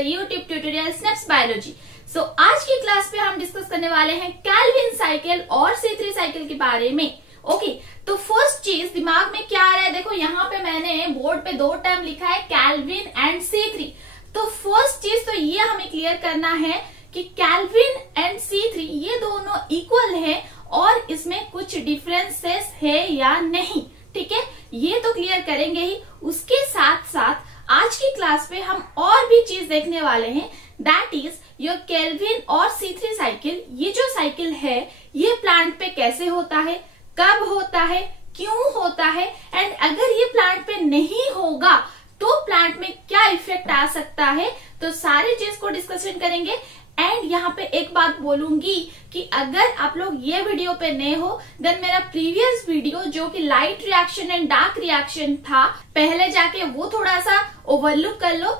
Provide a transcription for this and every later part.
The YouTube tutorial Snaps biology. So आज की class पे हम डिस्कस करने वाले हैं केल्विन साइकिल और C3 साइकिल के बारे में। ओके, तो फर्स्ट चीज दिमाग में क्या आ रहा है, देखो यहाँ पे मैंने बोर्ड पे दो टर्म लिखा है, केल्विन एंड C3। तो फर्स्ट चीज तो ये हमें क्लियर करना है कि केल्विन एंड C3 ये दोनों इक्वल है और इसमें कुछ डिफरेंसेस है या नहीं। ठीक है, ये तो क्लियर करेंगे ही। उसके साथ साथ आज की क्लास में हम और भी चीज देखने वाले हैं, दैट इज योर केल्विन और C3 साइकिल। ये जो साइकिल है ये प्लांट पे कैसे होता है, कब होता है, क्यों होता है, एंड अगर ये प्लांट पे नहीं होगा तो प्लांट में क्या इफेक्ट आ सकता है। तो सारी चीज को डिस्कशन करेंगे। एंड यहाँ पे एक बात बोलूंगी कि अगर आप लोग ये वीडियो पे नए हो देन मेरा प्रीवियस वीडियो जो कि light reaction and dark reaction था, पहले जाके वो थोड़ा सा ओवरलुक कर लो,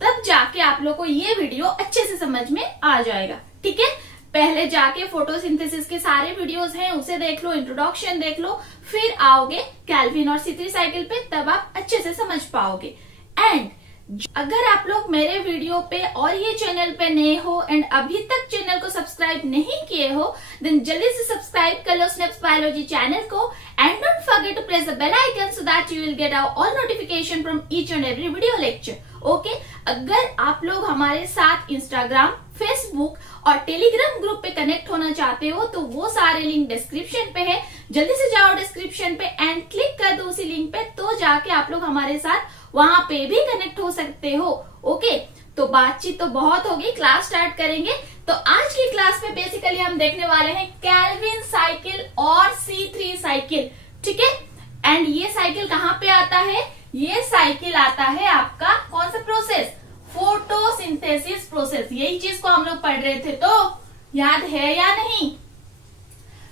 तब जाके आप लोग को ये वीडियो अच्छे से समझ में आ जाएगा। ठीक है, पहले जाके फोटोसिंथेसिस के सारे वीडियोस हैं उसे देख लो, इंट्रोडक्शन देख लो, फिर आओगे केल्विन और C3 साइकिल पे, तब आप अच्छे से समझ पाओगे। एंड अगर आप लोग मेरे वीडियो पे और ये चैनल पे नए हो एंड अभी तक चैनल को सब्सक्राइब नहीं किए हो देन जल्दी से सब्सक्राइब कर लो स्नेप्स बायोलॉजी चैनल को and don't forget to press the bell icon so that you will get all notification from each and every video lecture. Okay, अगर आप लोग हमारे साथ इंस्टाग्राम, फेसबुक और टेलीग्राम ग्रुप पे कनेक्ट होना चाहते हो तो वो सारे लिंक डिस्क्रिप्शन पे है, जल्दी से जाओ डिस्क्रिप्शन पे एंड क्लिक कर दो उसी लिंक पे, तो जाके आप लोग हमारे साथ वहां पे भी कनेक्ट हो सकते हो। ओके, तो बातचीत तो बहुत होगी, क्लास स्टार्ट करेंगे। तो आज की क्लास में बेसिकली हम देखने वाले हैं केल्विन साइकिल और C3 साइकिल। ठीक है, एंड ये साइकिल कहाँ पे आता है, ये साइकिल आता है आपका कौन सा प्रोसेस, फोटोसिंथेसिस प्रोसेस। यही चीज को हम लोग पढ़ रहे थे, तो याद है या नहीं।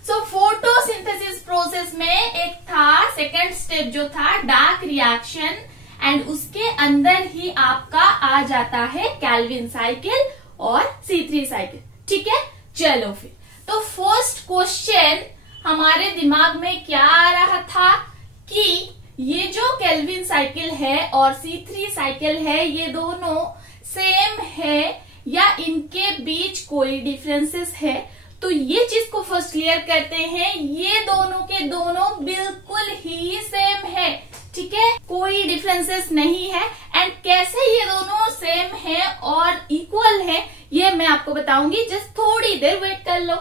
सो फोटोसिंथेसिस प्रोसेस में एक था सेकेंड स्टेप जो था डार्क रिएक्शन, एंड उसके अंदर ही आपका आ जाता है केल्विन साइकिल और C3 साइकिल। ठीक है, चलो फिर तो फर्स्ट क्वेश्चन हमारे दिमाग में क्या आ रहा था कि ये जो केल्विन साइकिल है और C3 साइकिल है ये दोनों सेम है या इनके बीच कोई डिफरेंसेस है। तो ये चीज को फर्स्ट क्लियर करते हैं, ये दोनों के दोनों बिल्कुल ही सेम है। ठीक है, कोई डिफरेंसेस नहीं है। एंड कैसे ये दोनों सेम है और इक्वल है ये मैं आपको बताऊंगी, जस्ट थोड़ी देर वेट कर लो।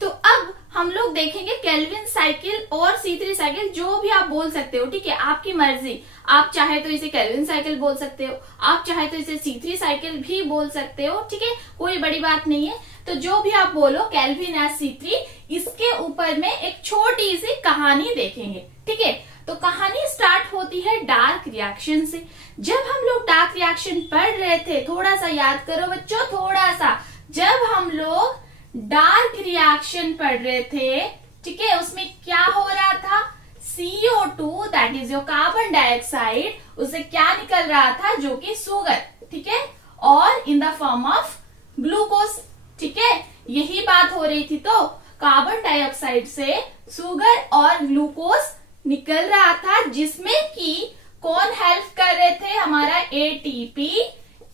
तो अब हम लोग देखेंगे केल्विन साइकिल और C3 साइकिल, जो भी आप बोल सकते हो। ठीक है, आपकी मर्जी, आप चाहे तो इसे केल्विन साइकिल बोल सकते हो, आप चाहे तो इसे C3 साइकिल भी बोल सकते हो। ठीक है, कोई बड़ी बात नहीं है। तो जो भी आप बोलो केल्विन या C3, इसके ऊपर में एक छोटी सी कहानी देखेंगे। ठीक है, तो कहानी स्टार्ट होती है डार्क रिएक्शन से। जब हम लोग डार्क रिएक्शन पढ़ रहे थे, थोड़ा सा याद करो बच्चों, थोड़ा सा, जब हम लोग डार्क रिएक्शन पढ़ रहे थे, ठीक है, उसमें क्या हो रहा था, CO2 that is your carbon dioxide, उसे क्या निकल रहा था, जो कि शुगर। ठीक है, और in the form of glucose. ठीक है, यही बात हो रही थी। तो कार्बन डाइऑक्साइड से शुगर और ग्लूकोज निकल रहा था, जिसमें कि कौन हेल्प कर रहे थे, हमारा ATP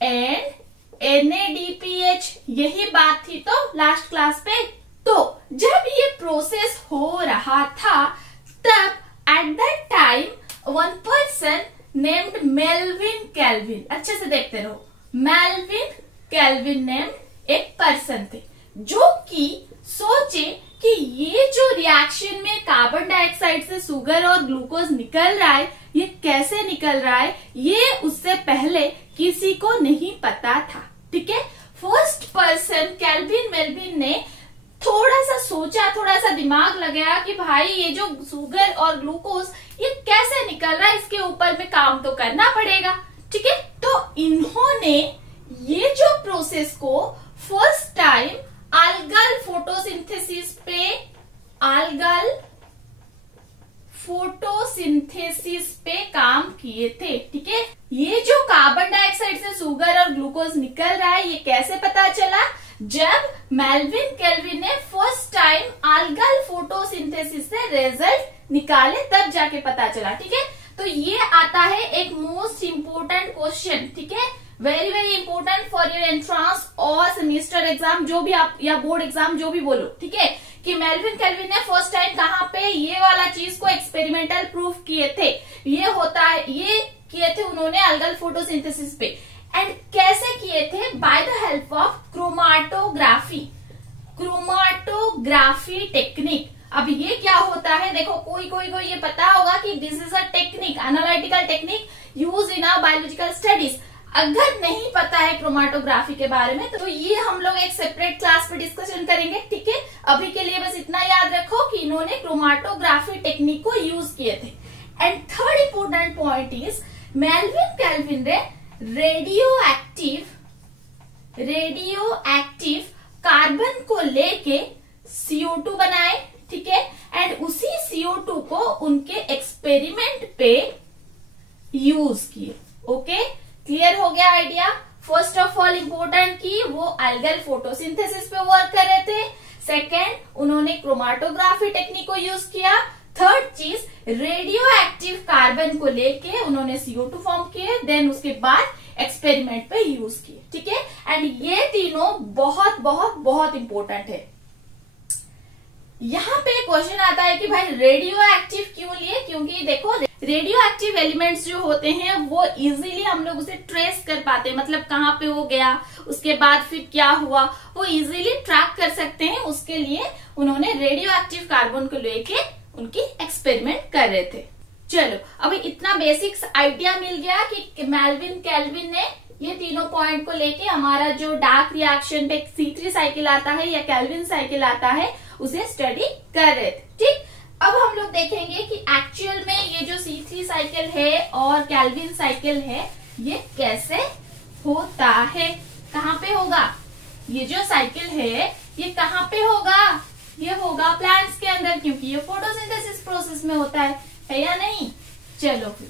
एंड NADPH। यही बात थी तो लास्ट क्लास पे। तो जब ये प्रोसेस हो रहा था तब at that time one person named Melvin kelvin, अच्छे से देखते रहो, मेल्विन केल्विन नेम्ड एक पर्सन थे जो कि सोचे कि ये जो रिएक्शन में कार्बन डाइऑक्साइड से शुगर और ग्लूकोज निकल रहा है ये कैसे निकल रहा है, ये उससे पहले किसी को नहीं पता था। ठीक है, फर्स्ट पर्सन केल्विन मेल्विन ने थोड़ा सा सोचा, थोड़ा सा दिमाग लगाया कि भाई ये जो शुगर और ग्लूकोज ये कैसे निकल रहा है, इसके ऊपर में काम तो करना पड़ेगा। ठीक है, तो इन्होंने ये जो प्रोसेस को फर्स्ट टाइम algal फोटोसिंथेसिस पे काम किए थे। ठीक है, ये जो कार्बन डाइऑक्साइड से शुगर और ग्लूकोज निकल रहा है ये कैसे पता चला, जब मेल्विन केल्विन ने फर्स्ट टाइम algal फोटोसिंथेसिस से रिजल्ट निकाले तब जाके पता चला। ठीक है, तो ये आता है एक मोस्ट इम्पोर्टेंट क्वेश्चन। ठीक है, very very important for your entrance और सेमेस्टर एग्जाम, जो भी आप या बोर्ड एग्जाम जो भी बोलो, ठीक है, कि मेल्विन केल्विन ने फर्स्ट टाइम कहाँ पे ये वाला चीज को एक्सपेरिमेंटल प्रूफ किए थे, ये होता है, ये किए थे उन्होंने अल्गल फोटोसिंथेसिस पे। एंड कैसे किए थे? By the help of chromatography, chromatography technique. अब ये क्या होता है, देखो कोई को ये पता होगा कि this is a technique, analytical technique use in our biological studies. अगर नहीं पता है क्रोमाटोग्राफी के बारे में तो ये हम लोग एक सेपरेट क्लास पे डिस्कशन करेंगे, ठीक है। अभी के लिए बस इतना याद रखो कि इन्होंने क्रोमाटोग्राफी टेक्निक को यूज किए थे। And third important point is Melvin kelvin ने रेडियो एक्टिव कार्बन को लेके CO2 बनाए, ठीक है। एंड उसी CO2 को उनके एक्सपेरिमेंट पे यूज किए। ओके, क्लियर हो गया idea? First of all important की वो अल्गल फोटोसिंथेसिस पे वर्क कर रहे थे। सेकेंड, उन्होंने क्रोमाटोग्राफी टेक्निक को यूज किया। थर्ड चीज, रेडियो एक्टिव कार्बन को लेके उन्होंने CO2 फॉर्म किए, देन उसके बाद एक्सपेरिमेंट पे यूज किए, ठीक है। एंड ये तीनों बहुत बहुत बहुत इंपॉर्टेंट है। यहाँ पे क्वेश्चन आता है कि भाई रेडियो एक्टिव क्यों लिए? क्योंकि देखो रेडियो एक्टिव एलिमेंट्स जो होते हैं वो इजीली हम लोग उसे ट्रेस कर पाते हैं, मतलब कहाँ पे वो गया, उसके बाद फिर क्या हुआ, वो इजीली ट्रैक कर सकते हैं। उसके लिए उन्होंने रेडियो एक्टिव कार्बन को लेके उनकी एक्सपेरिमेंट कर रहे थे। चलो, अभी इतना बेसिक्स आइडिया मिल गया कि मेल्विन केल्विन ने ये तीनों पॉइंट को लेके हमारा जो डार्क रिएक्शन पे C3 साइकिल आता है या केल्विन साइकिल आता है उसे स्टडी कर रहे थे, ठीक। अब हम लोग देखेंगे कि एक्चुअल में ये जो C3 साइकिल है और केल्विन साइकिल है ये कैसे होता है, कहाँ पे होगा। ये जो साइकिल है ये कहाँ पे होगा? ये होगा प्लांट्स के अंदर, क्योंकि ये फोटोसिंथेसिस प्रोसेस में होता है या नहीं। चलो फिर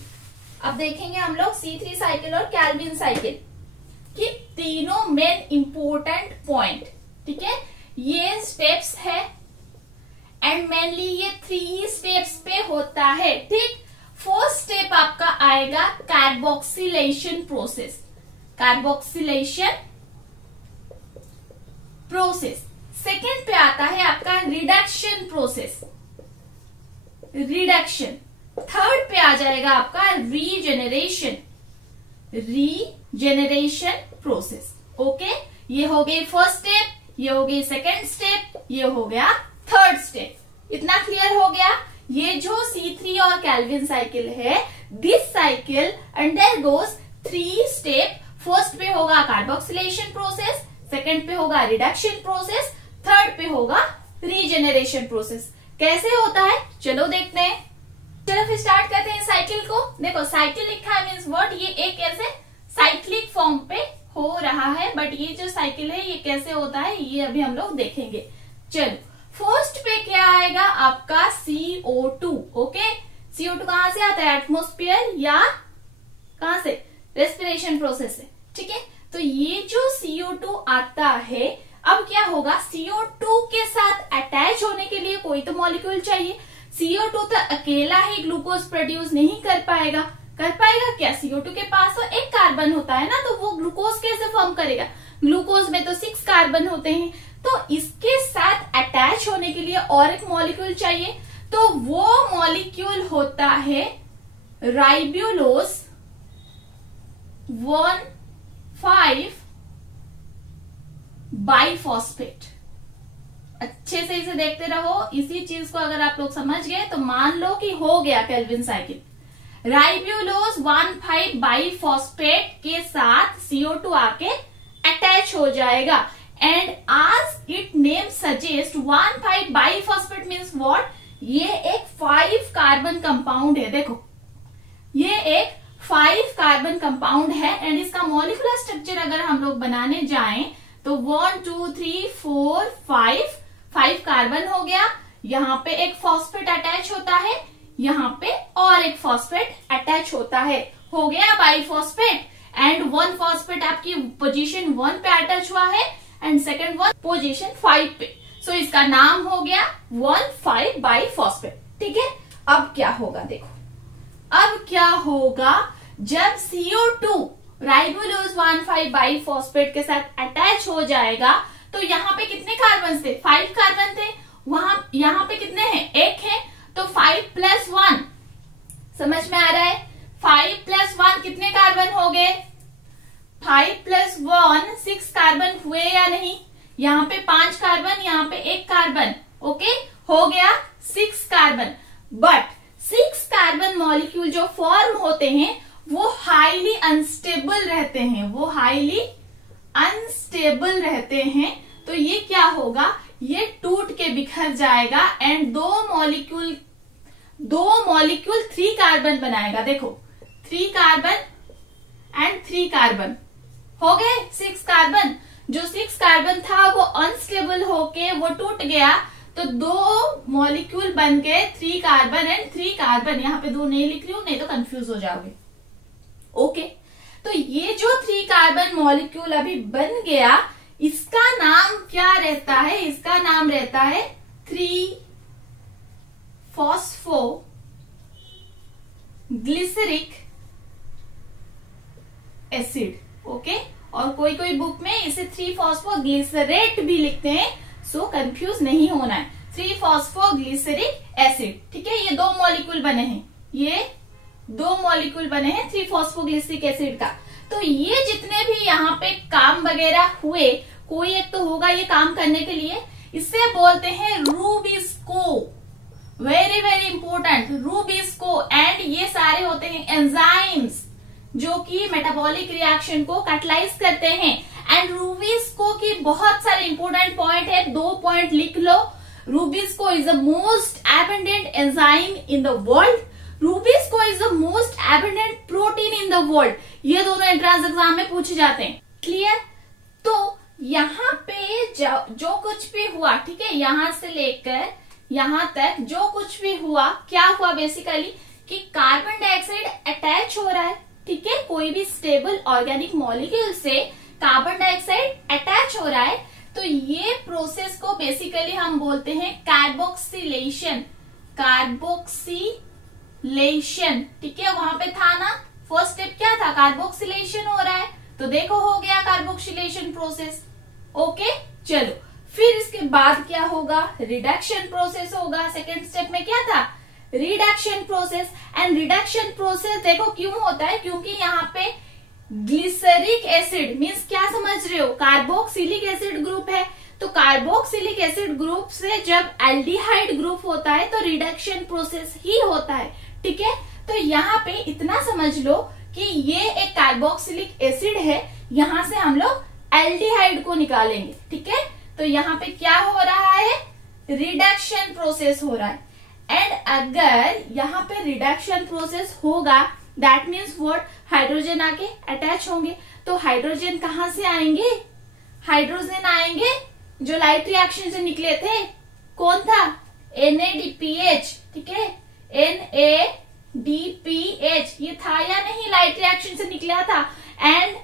अब देखेंगे हम लोग C3 साइकिल और केल्विन साइकिल की तीनों मेन इंपोर्टेंट पॉइंट, ठीक है। ये स्टेप्स है एंड मेनली ये 3 स्टेप्स पे होता है, ठीक। फर्स्ट स्टेप आपका आएगा carboxylation process, carboxylation process. Second पे आता है आपका रिडक्शन प्रोसेस, रिडक्शन। थर्ड पे आ जाएगा आपका रीजेनरेशन, रीजेनरेशन प्रोसेस। ओके, ये हो गई फर्स्ट स्टेप, ये हो गई सेकेंड स्टेप, ये हो गया थर्ड स्टेप। इतना क्लियर हो गया? ये जो C3 और केल्विन साइकिल है, this cycle undergoes 3 step. First पे होगा कार्बोक्सिलेशन प्रोसेस, सेकेंड पे होगा रिडक्शन प्रोसेस, थर्ड पे होगा रीजेनरेशन प्रोसेस। कैसे होता है चलो देखते हैं। चलो फिर स्टार्ट करते हैं साइकिल को। देखो साइकिल लिखा है मीन्स व्हाट, ये एक ऐसे साइक्लिक फॉर्म पे हो रहा है, बट ये जो साइकिल है ये कैसे होता है ये अभी हम लोग देखेंगे। चलो फर्स्ट पे क्या आएगा आपका CO2। ओके, CO2 कहाँ से आता है? एटमोस्फियर या कहाँ से? रेस्पिरेशन प्रोसेस से, ठीक है। तो ये जो CO2 आता है, अब क्या होगा, CO2 के साथ अटैच होने के लिए कोई तो मॉलिक्यूल चाहिए। CO2 तो अकेला ही ग्लूकोज प्रोड्यूस नहीं कर पाएगा, कर पाएगा क्या? CO2 के पास तो एक कार्बन होता है ना, तो वो ग्लूकोज कैसे फॉर्म करेगा? ग्लूकोज में तो 6 कार्बन होते हैं, तो इसके साथ अटैच होने के लिए और एक मॉलिक्यूल चाहिए। तो वो मॉलिक्यूल होता है राइबोलोज 1,5 बाइफॉस्फेट। अच्छे से इसे देखते रहो, इसी चीज को अगर आप लोग समझ गए तो मान लो कि हो गया केल्विन साइकिल। राइबोलोज 1,5 बाइफॉस्फेट के साथ CO2 आके अटैच हो जाएगा। And as it name suggest 1,5 biphosphate means what, ये एक 5 कार्बन कंपाउंड है। देखो ये एक 5 कार्बन कंपाउंड है एंड इसका मॉलिक्यूलर स्ट्रक्चर अगर हम लोग बनाने जाएं तो 1 2 3 4 5 कार्बन हो गया। यहाँ पे एक फॉस्फेट अटैच होता है, यहाँ पे और एक फॉस्फेट अटैच होता है, हो गया बाइफॉस्फेट। एंड 1 फॉस्फेट आपकी पोजीशन 1 पे अटैच हुआ है एंड सेकेंड वन पोजीशन 5 पे। सो इसका नाम हो गया 1,5 बाइफॉस्फेट, ठीक है। अब क्या होगा देखो, अब क्या होगा जब CO2 राइबोलोज 1,5 बाइफॉस्फेट के साथ अटैच हो जाएगा तो यहाँ पे कितने कार्बन थे? 5 कार्बन थे। वहां यहाँ पे कितने हैं? 1 है। तो 5 + 1 समझ में आ रहा है? 5 + 1 कितने कार्बन हो गए? 5 + 1 6 कार्बन हुए या नहीं? यहाँ पे 5 कार्बन, यहाँ पे 1 कार्बन। ओके, हो गया 6 कार्बन। बट 6 कार्बन मॉलिक्यूल जो फॉर्म होते हैं वो हाईली अनस्टेबल रहते हैं, वो हाईली अनस्टेबल रहते हैं। तो ये क्या होगा? ये टूट के बिखर जाएगा एंड दो मॉलिक्यूल 3 कार्बन बनाएगा। देखो 3 कार्बन एंड 3 कार्बन हो गए 6 कार्बन। जो 6 कार्बन था वो अनस्टेबल होके वो टूट गया तो 2 मॉलिक्यूल बन गए 3 कार्बन एंड 3 कार्बन। यहाँ पे 2 नहीं लिख रही हूं, नहीं तो कंफ्यूज हो जाओगे। ओके, तो ये जो 3 कार्बन मॉलिक्यूल अभी बन गया इसका नाम क्या रहता है? इसका नाम रहता है 3-फॉस्फोग्लिसरिक एसिड। ओके, और कोई कोई बुक में इसे 3-फॉस्फोग्लिसरेट भी लिखते हैं, सो कंफ्यूज नहीं होना है। 3-फॉस्फोग्लिसरिक एसिड, ठीक है। ये 2 मॉलिक्यूल बने हैं, ये 2 मॉलिक्यूल बने हैं 3-फॉस्फोग्लिसरिक एसिड का। तो ये जितने भी यहाँ पे काम वगैरह हुए, कोई एक तो होगा ये काम करने के लिए, इसे बोलते हैं rubisco. Very very important, rubisco. And ये सारे होते हैं एंजाइम्स जो कि मेटाबॉलिक रिएक्शन को कैटलाइज करते हैं। एंड रूबिस्को की बहुत सारे इंपॉर्टेंट पॉइंट है, 2 पॉइंट लिख लो। Rubisco is the most abundant enzyme in the world. Rubisco is the most abundant protein in the world. ये दोनों एंट्रेंस एग्जाम में पूछे जाते हैं। क्लियर? तो यहाँ पे जो कुछ भी हुआ, ठीक है, यहां से लेकर यहां तक जो कुछ भी हुआ, क्या हुआ बेसिकली कि कार्बन डाइऑक्साइड अटैच हो रहा है, ठीक है। कोई भी स्टेबल ऑर्गेनिक मॉलिक्यूल से कार्बन डाइऑक्साइड अटैच हो रहा है तो ये प्रोसेस को बेसिकली हम बोलते हैं कार्बोक्सिलेशन। कार्बोक्सिलेशन, ठीक है। वहां पे था ना, फर्स्ट स्टेप क्या था? कार्बोक्सिलेशन हो रहा है, तो देखो हो गया कार्बोक्सिलेशन प्रोसेस। ओके, चलो फिर इसके बाद क्या होगा? रिडक्शन प्रोसेस होगा। सेकेंड स्टेप में क्या था? Reduction process. And reduction process देखो क्यों होता है, क्योंकि यहाँ पे ग्लिसरिक एसिड मीन्स क्या समझ रहे हो? कार्बोक्सिलिक एसिड ग्रुप है। तो कार्बोक्सिलिक एसिड ग्रुप से जब एल्डिहाइड ग्रुप होता है तो रिडक्शन प्रोसेस ही होता है, ठीक है। तो यहाँ पे इतना समझ लो कि ये एक कार्बोक्सिलिक एसिड है, यहां से हम लोग एल्डिहाइड को निकालेंगे, ठीक है। तो यहाँ पे क्या हो रहा है? रिडक्शन प्रोसेस हो रहा है। एंड अगर यहाँ पे रिडक्शन प्रोसेस होगा दैट मीन्स व्हाट? हाइड्रोजन आके अटैच होंगे। तो हाइड्रोजन कहाँ से आएंगे? हाइड्रोजन आएंगे जो लाइट रिएक्शन से निकले थे, कौन था? NADPH, ठीक है। NADPH ये था या नहीं? लाइट रिएक्शन से निकला था। एंड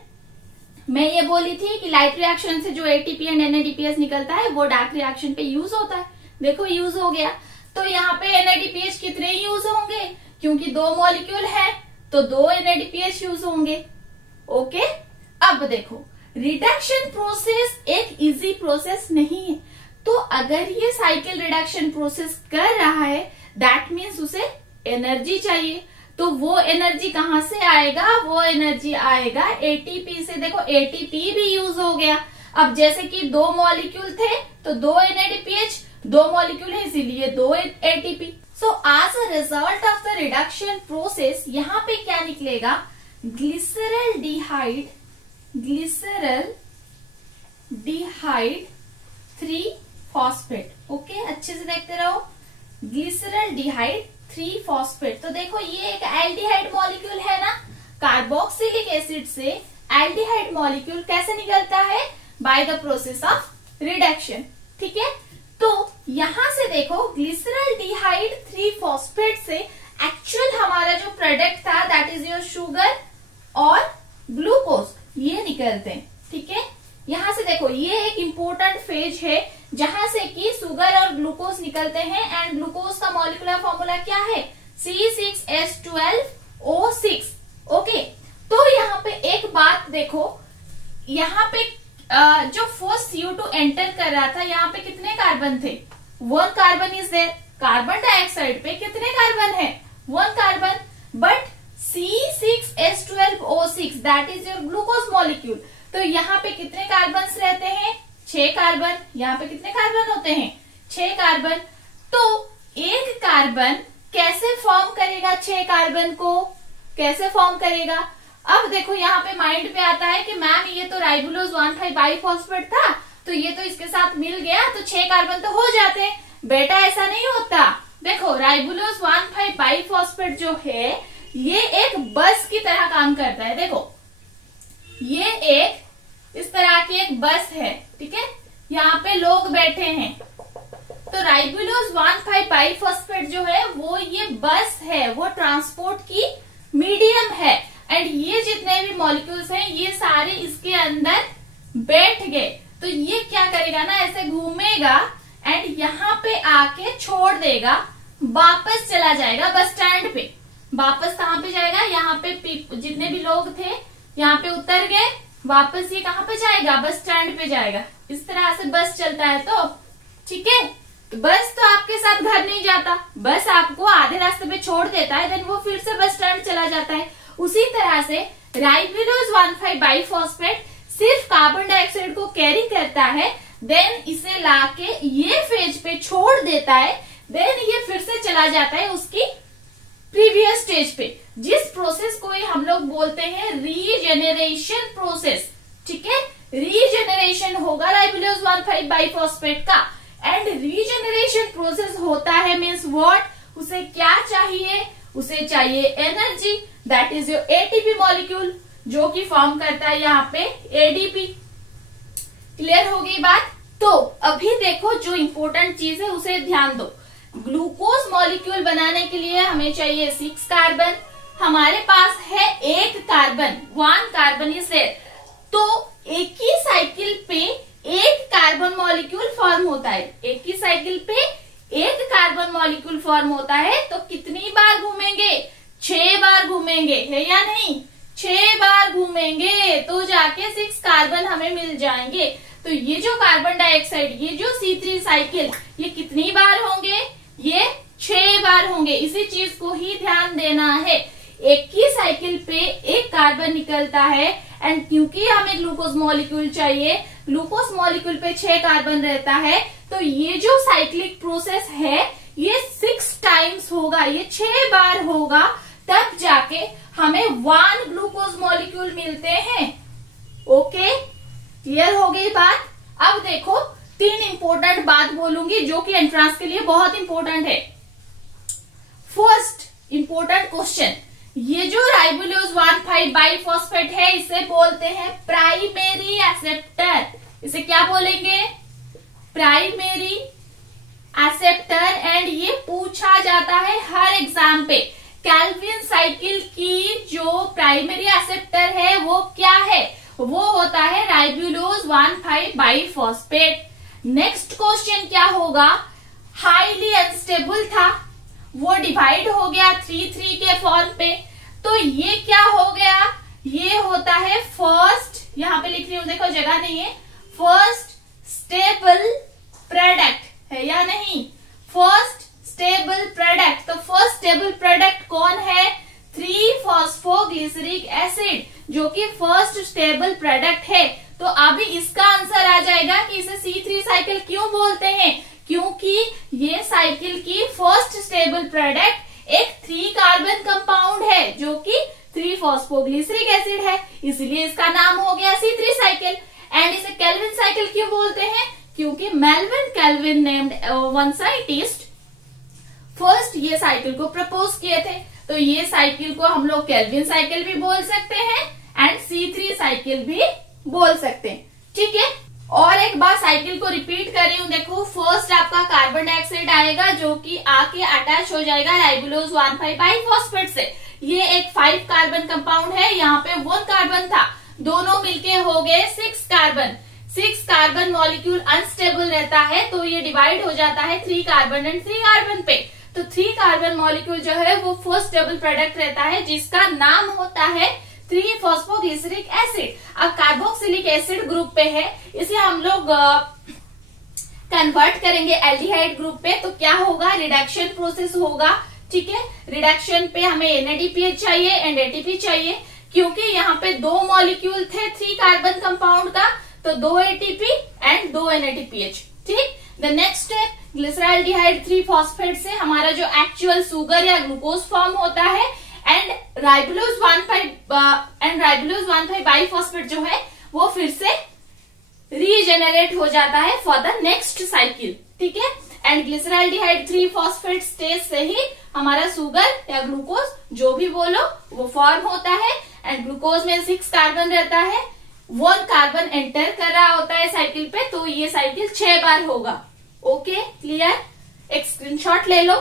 मैं ये बोली थी कि लाइट रिएक्शन से जो ATP एंड NADPH निकलता है वो डार्क रिएक्शन पे यूज होता है। देखो यूज हो गया। तो यहाँ पे NADPH कितने यूज होंगे? क्योंकि 2 मॉलिक्यूल है तो 2 NADPH यूज होंगे। ओके, अब देखो रिडक्शन प्रोसेस एक इजी प्रोसेस नहीं है। तो अगर ये साइकिल रिडक्शन प्रोसेस कर रहा है दैट मीन्स उसे एनर्जी चाहिए। तो वो एनर्जी कहाँ से आएगा? वो एनर्जी आएगा ATP से। देखो ATP भी यूज हो गया। अब जैसे कि 2 मॉलिक्यूल थे तो 2 NADPH, 2 मॉलिक्यूल है इसीलिए 2 ATP। So as a result of the reduction process यहाँ पे क्या निकलेगा? ग्लिसरल डिहाइड 3-फॉस्फेट। ओके, अच्छे से देखते रहो। ग्लिसरल डिहाइड 3-फॉस्फेट। तो देखो ये एक एल्डिहाइड मॉलिक्यूल है ना। कार्बोक्सिलिक एसिड से एल्डिहाइड मॉलिक्यूल कैसे निकलता है? By the process of reduction, ठीक है। तो यहां से देखो ग्लिसरल डिहाइड 3-फॉस्फेट से एक्चुअल हमारा जो प्रोडक्ट था दैट इज योर शुगर और ग्लूकोज, ये निकलते हैं, ठीक है। यहां से देखो ये एक इम्पोर्टेंट फेज है जहां से कि शुगर और ग्लूकोज निकलते हैं। एंड ग्लूकोज का मॉलिक्यूलर फॉर्मूला क्या है? C6H12O6। ओके, तो यहाँ पे एक बात देखो, यहाँ पे जो फर्स्ट CO2 एंटर कर रहा था, यहाँ पे कितने कार्बन थे? 1 carbon is there. Carbon dioxide पे कितने कार्बन है? 1 carbon. But C6H12O6 that is your glucose molecule, तो यहाँ पे कितने कार्बन रहते हैं? 6 कार्बन। यहाँ पे कितने कार्बन होते हैं? 6 कार्बन। तो एक कार्बन कैसे फॉर्म करेगा? 6 कार्बन को कैसे फॉर्म करेगा? अब देखो यहाँ पे माइंड पे आता है कि मैम ये तो राइबोलोज 1,5 बाइफॉस्फेट था, तो ये तो इसके साथ मिल गया तो 6 कार्बन तो हो जाते हैं। बेटा ऐसा नहीं होता। देखो राइबोलोज 1,5 बाइफॉस्फेट जो है ये एक बस की तरह काम करता है। देखो ये एक इस तरह की एक बस है, ठीक है, यहाँ पे लोग बैठे हैं। तो राइबोलोज 1,5 बाइफॉस्फेट जो है वो ये बस है, वो ट्रांसपोर्ट की मीडियम है। एंड ये जितने भी मॉलिक्यूल्स हैं ये सारे इसके अंदर बैठ गए। तो ये क्या करेगा ना, ऐसे घूमेगा एंड यहाँ पे आके छोड़ देगा, वापस चला जाएगा बस स्टैंड पे। वापस कहाँ पे जाएगा? यहाँ पे जितने भी लोग थे यहाँ पे उतर गए, वापस ये कहाँ पे जाएगा? बस स्टैंड पे जाएगा। इस तरह से बस चलता है। तो ठीक है, बस तो आपके साथ घर नहीं जाता, बस आपको आधे रास्ते पे छोड़ देता है, देन वो फिर से बस स्टैंड चला जाता है। उसी तरह से राइबोलोज 1,5 बाइफॉस्फेट सिर्फ कार्बन डाइऑक्साइड को कैरी करता है, देन इसे लाके ये फेज पे छोड़ देता है, देन ये फिर से चला जाता है उसकी प्रीवियस स्टेज पे, जिस प्रोसेस को हम लोग बोलते हैं रीजेनरेशन प्रोसेस। ठीक है, रीजेनरेशन होगा राइबोलोज 1,5 बाइफॉस्फेट का। एंड रीजेनरेशन प्रोसेस होता है मीन्स व्हाट? उसे क्या चाहिए? उसे चाहिए energy, that is your ATP molecule, जो कि फॉर्म करता है यहाँ पे एडीपी। क्लियर हो गई बात? तो अभी देखो जो इंपॉर्टेंट चीज है उसे ध्यान दो। ग्लूकोज मॉलिक्यूल बनाने के लिए हमें चाहिए 6 कार्बन, हमारे पास है 1 कार्बन, 1 कार्बन इज देयर। तो एक ही साइकिल पे 1 कार्बन मॉलिक्यूल फॉर्म होता है। एक ही साइकिल पे 1 कार्बन मॉलिक्यूल फॉर्म होता है, तो कितनी बार घूमेंगे? 6 बार घूमेंगे, है या नहीं? 6 बार घूमेंगे तो जाके 6 कार्बन हमें मिल जाएंगे। तो ये जो कार्बन डाइऑक्साइड, ये जो C3 साइकिल, ये कितनी बार होंगे? ये 6 बार होंगे। इसी चीज को ही ध्यान देना है। एक ही साइकिल पे 1 कार्बन निकलता है एंड क्योंकि हमें ग्लूकोज मॉलिक्यूल चाहिए, ग्लूकोज मॉलिक्यूल पे 6 कार्बन रहता है, तो ये जो साइक्लिक प्रोसेस है ये 6 टाइम्स होगा, ये 6 बार होगा, तब जाके हमें 1 ग्लूकोज मॉलिक्यूल मिलते हैं। ओके, क्लियर हो गई बात? अब देखो 3 इंपॉर्टेंट बात बोलूंगी जो कि एंट्रेंस के लिए बहुत इंपॉर्टेंट है। फर्स्ट इंपॉर्टेंट क्वेश्चन, ये जो राइबोलोज 1,5 बाइफॉस्फेट है इसे बोलते हैं प्राइमरी एक्सेप्टर। इसे क्या बोलेंगे? Primary acceptor. एंड ये पूछा जाता है हर एग्जाम पे, कैल्विन साइकिल की जो प्राइमरी एक्सेप्टर है वो क्या है? वो होता है राइबोलोज 1,5 बाइफॉस्फेट। नेक्स्ट क्वेश्चन क्या होगा? हाईली अनस्टेबल था, वो डिवाइड हो गया 3,3 के फॉर्म पे, तो ये क्या हो गया? ये होता है फर्स्ट, यहाँ पे लिख रही हूं देखो जगह नहीं है, फर्स्ट स्टेबल प्रोडक्ट, है या नहीं? First stable product. तो फर्स्ट स्टेबल प्रोडक्ट कौन है? 3-फॉस्फोग्लिसरिक एसिड, जो कि फर्स्ट स्टेबल प्रोडक्ट है। तो अभी इसका आंसर आ जाएगा कि इसे C3 साइकिल क्यों बोलते हैं, क्योंकि ये साइकिल की फर्स्ट स्टेबल प्रोडक्ट एक 3 कार्बन कंपाउंड है जो कि 3-फॉस्फोग्लिसरिक एसिड है, इसलिए इसका नाम हो गया C3 साइकिल। एंड इसे केल्विन साइकिल क्यों बोलते हैं? क्योंकि Melvin kelvin named one scientist first ये साइकिल को प्रपोज किए थे। तो ये साइकिल को हम लोग केल्विन साइकिल भी बोल सकते हैं एंड C3 साइकिल भी बोल सकते हैं। ठीक है, और एक बार साइकिल को रिपीट कर रही हूँ। देखो फर्स्ट आपका कार्बन डाइऑक्साइड आएगा जो कि आके अटैच हो जाएगा राइबोलोज 1,5 बाइफॉस्फेट से। ये एक 5 कार्बन कंपाउंड है, यहाँ पे 1 कार्बन था, दोनों मिलके हो गए 6 कार्बन। 6 कार्बन मॉलिक्यूल अनस्टेबल रहता है तो ये डिवाइड हो जाता है 3 कार्बन एंड 3 कार्बन पे। तो 3 कार्बन मॉलिक्यूल जो है वो फर्स्ट स्टेबल प्रोडक्ट रहता है जिसका नाम होता है 3-फॉस्फोग्लिसरिक एसिड। अब कार्बोक्सिलिक एसिड ग्रुप पे है, इसे हम लोग कन्वर्ट करेंगे एल्डिहाइड ग्रुप पे, तो क्या होगा, रिडक्शन प्रोसेस होगा। ठीक है, रिडक्शन पे हमें NADPH चाहिए एंड ATP चाहिए, क्योंकि यहाँ पे 2 मॉलिक्यूल थे 3 कार्बन कंपाउंड का, तो 2 ATP एंड 2 NADPH। ठीक, द नेक्स्ट स्टेप, ग्लिसरॉल्डिहाइड 3-फॉस्फेट से हमारा जो एक्चुअल शुगर या ग्लूकोज फॉर्म होता है, एंड राइबोलोज 1,5 बाइफॉस्फेट जो है वो फिर से रीजेनरेट हो जाता है फॉर द नेक्स्ट साइकिल। ठीक है, एंड ग्लिसरॉल्डिहाइड 3-फॉस्फेट स्टेज से ही हमारा शुगर या ग्लूकोज जो भी बोलो वो फॉर्म होता है, एंड ग्लूकोज में 6 कार्बन रहता है, 1 कार्बन एंटर कर रहा होता है साइकिल पे, तो ये साइकिल 6 बार होगा। ओके, क्लियर, एक स्क्रीनशॉट ले लो।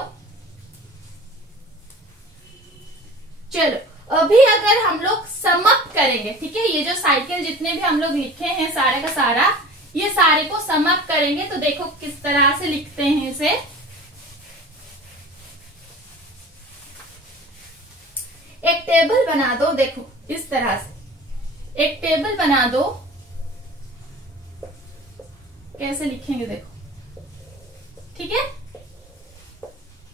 चलो, अभी अगर हम लोग सम अप करेंगे, ठीक है, ये जो साइकिल जितने भी हम लोग लिखे हैं सारे का सारा, ये सारे को सम अप करेंगे, तो देखो किस तरह से लिखते हैं इसे। एक टेबल बना दो, देखो इस तरह से एक टेबल बना दो, कैसे लिखेंगे देखो। ठीक है,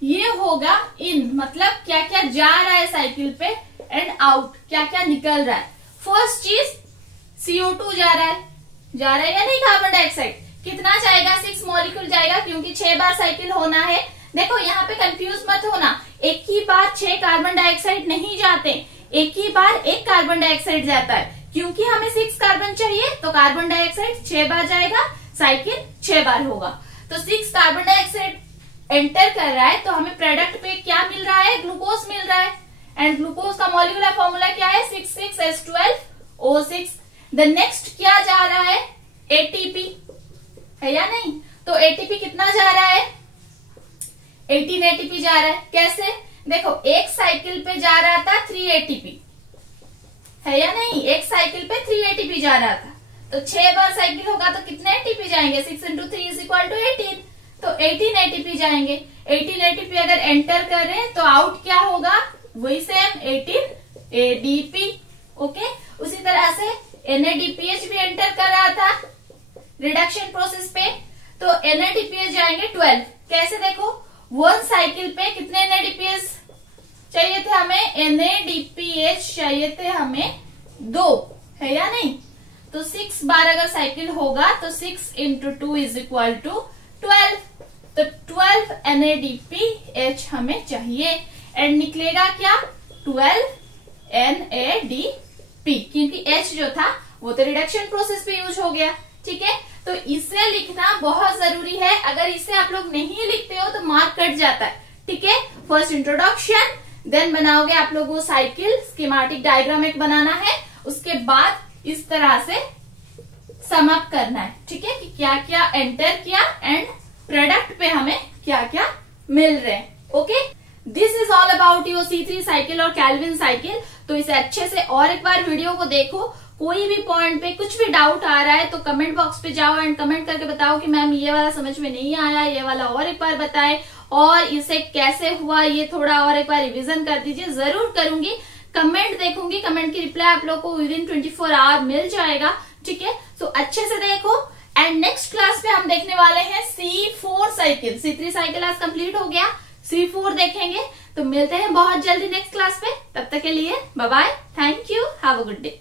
ये होगा इन, मतलब क्या क्या जा रहा है साइकिल पे, एंड आउट क्या क्या निकल रहा है। फर्स्ट चीज CO2 जा रहा है या नहीं, कार्बन डाइऑक्साइड कितना जाएगा, 6 मॉलिक्यूल जाएगा, क्योंकि 6 बार साइकिल होना है। देखो यहाँ पे कंफ्यूज मत होना, एक ही बार 6 कार्बन डाइऑक्साइड नहीं जाते, एक ही बार 1 कार्बन डाइऑक्साइड जाता है, क्योंकि हमें 6 कार्बन चाहिए, तो कार्बन डाइऑक्साइड 6 बार जाएगा, साइकिल 6 बार होगा। तो 6 कार्बन डाइऑक्साइड एंटर कर रहा है, तो हमें प्रोडक्ट पे क्या मिल रहा है, ग्लूकोज मिल रहा है, एंड ग्लूकोज का मॉलिक्यूलर फॉर्मूला क्या है, 6,6H12O6। द नेक्स्ट क्या जा रहा है, ATP है या नहीं, तो ATP कितना जा रहा है, 18 ATP जा रहा है। कैसे, देखो एक साइकिल पे जा रहा था 3 ATP है या नहीं, एक साइकिल पे 3 ATP जा रहा था, तो 6 बार साइकिल होगा तो कितने ATP जाएंगे, 6 × 3 = 18, तो 18 ATP जाएंगे। 18 ATP अगर एंटर कर रहे हैं तो आउट क्या होगा, वही सेम 18 ADP। ओके, उसी तरह से NADPH भी एंटर कर रहा था रिडक्शन प्रोसेस पे, तो NADPH जाएंगे 12। कैसे, देखो 1 साइकिल पे कितने NADPH चाहिए थे हमें, NADPH चाहिए थे हमें 2, है या नहीं, तो 6 बार अगर साइकिल होगा तो 6 × 2 = 12, तो 12 NADPH हमें चाहिए, एंड निकलेगा क्या, 12 NADP, क्योंकि H जो था वो तो रिडक्शन प्रोसेस पे यूज हो गया। ठीक है, तो इसे लिखना बहुत जरूरी है, अगर इसे आप लोग नहीं लिखते हो तो मार्क कट जाता है। ठीक है, फर्स्ट इंट्रोडक्शन, देन बनाओगे आप लोग वो साइकिल, स्कीमेटिक डायग्राम एक बनाना है, उसके बाद इस तरह से सम अप करना है। ठीक है, कि क्या क्या एंटर किया एंड प्रोडक्ट पे हमें क्या क्या मिल रहे हैं। Okay, this is all about your C3 cycle और कैल्विन साइकिल। तो इसे अच्छे से और एक बार वीडियो को देखो, कोई भी पॉइंट पे कुछ भी डाउट आ रहा है तो कमेंट बॉक्स पे जाओ एंड कमेंट करके बताओ कि मैम ये वाला समझ में नहीं आया, ये वाला और एक बार बताए, और इसे कैसे हुआ ये थोड़ा और एक बार रिविजन कर दीजिए। जरूर करूंगी, कमेंट देखूंगी, कमेंट की रिप्लाई आप लोग को विदिन 24 आवर मिल जाएगा। ठीक है, तो अच्छे से देखो, एंड नेक्स्ट क्लास में हम देखने वाले हैं C4 साइकिल। C3 साइकिल आज कंप्लीट हो गया, C4 देखेंगे। तो मिलते हैं बहुत जल्दी नेक्स्ट क्लास पे, तब तक के लिए bye bye, thank you, have a good day.